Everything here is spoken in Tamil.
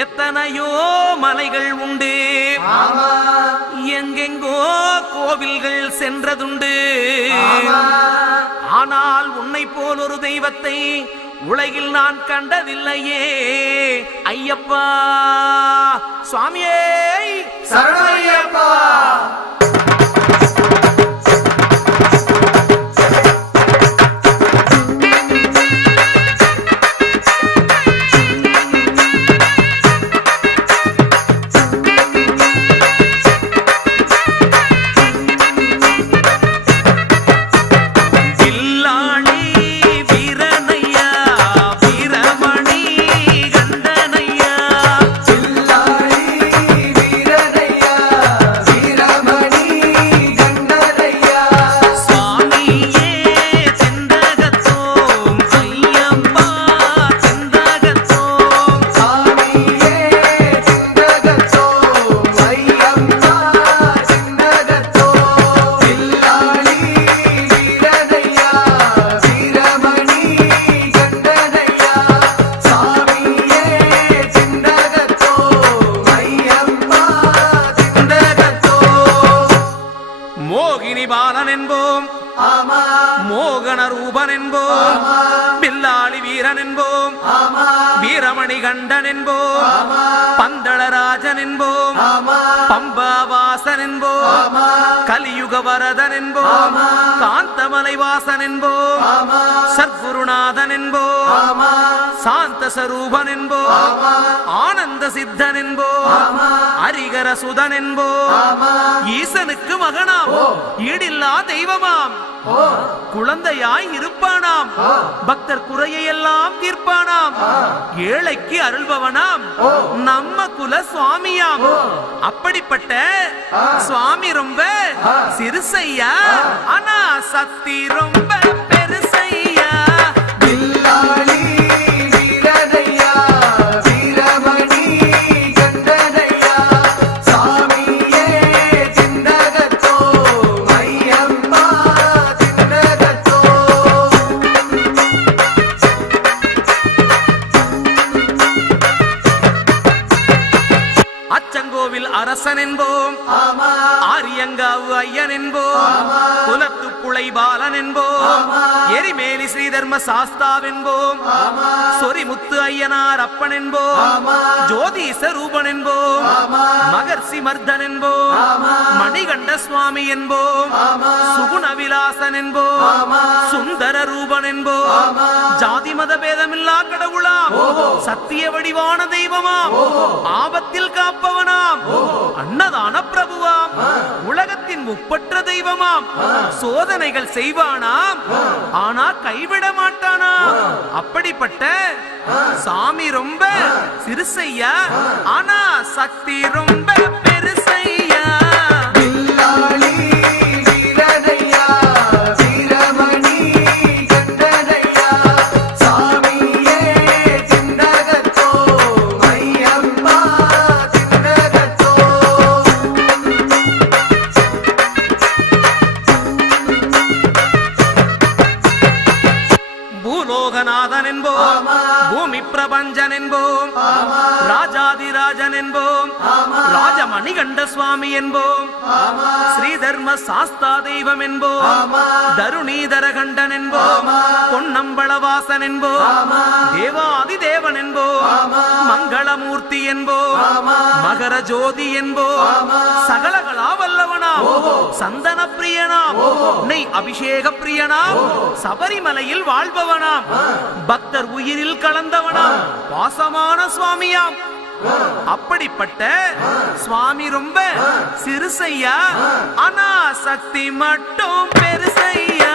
எத்தனையோ மலைகள் உண்டு, எங்கெங்கோ கோவில்கள் சென்றதுண்டு. ஆனால் உன்னை போல் ஒரு தெய்வத்தை உலகில் நான் கண்டதில்லையே ஐயப்பா. சுவாமியே சரணமையப்பா. மோகன ரூபன் என்போம், பில்லாளி வீரன் என்போம், வீரமணி கண்டன் என்போம், பந்தளராஜன் என்போம், பம்பாவாசன் என்போம், கலியுக வரதன் என்போம், காந்தமலை வாசன் என்போம், சத்குருநாதன் என்போம், சாந்த சரூபன் என்போம், ஆனந்த சித்தன் என்போம், ஹரிகர சுதன் என்போம், ஈசனுக்கு மகனாம், ஈடில்லா தெய்வமாம், குழந்தையாய் இருப்பானாம், பக்தர் குறையெல்லாம் தீர்ப்பானாம், ஏழைக்கு அருள்பவனாம், நம்ம குல சுவாமியாம். அப்படிப்பட்ட சுவாமி ரொம்ப சிறுசையா, ஆனா சக்தி ரொம்ப பெருசையா. அரசன் என்போம், ஆரியங்காவு ஐயன் என்போம், குலத்துப்புளை பாலன் என்போம், எரிமேலி ஸ்ரீதர்ம சாஸ்தாவென்போம், சொரிமுத்து ஐயனார் அப்பன் என்போம், ஜோதிச ரூபன் என்போம், மகர்ஷி மர்தன் என்போம், மணிகண்ட சுவாமி என்போம், சுகுண விலாசன் என்போம், சுந்தர ரூபன் என்போம், ஜாதி மத பேதமில்லா கடவுளாம், சத்திய வடிவான தெய்வமாம், ஆபத்தில் காப்பவனாம், அன்னதான பிரபுவாம், உலகத்தின் முப்பற்ற தெய்வமாம், சோதனைகள் செய்வானாம், ஆனா கைவிட மாட்டானாம். அப்படிப்பட்ட சாமி ரொம்ப சிறுசையா, ஆனா சக்தி ரொம்ப பெருசையா. பூலோகநாதன் என்போம், பூமி பிரபஞ்சன் என்போம், ராஜாதிராஜன் என்போம், ராஜமணிகண்ட சுவாமி என்போம், ஸ்ரீதர்ம சாஸ்தா தெய்வம் என்போம், தருணீதர கண்டன் என்போம், பொன்னம்பளவாசன் என்போம், தேவாதி தேவன் என்போம், மங்களமூர்த்தி என்போம், மகர ஜோதி என்போம், சகலகலா வல்லவனாம், சந்தன பிரியனாம், நெய் அபிஷேக பிரியனாம், சபரிமலையில் வாழ்பவனாம், பக்தர் உயிரில் கலந்தவனாம், பாசமான சுவாமியாம். அப்படிப்பட்ட சுவாமி ரொம்ப சிறுசையா, ஆனா சக்தி மட்டும் பெருசையா.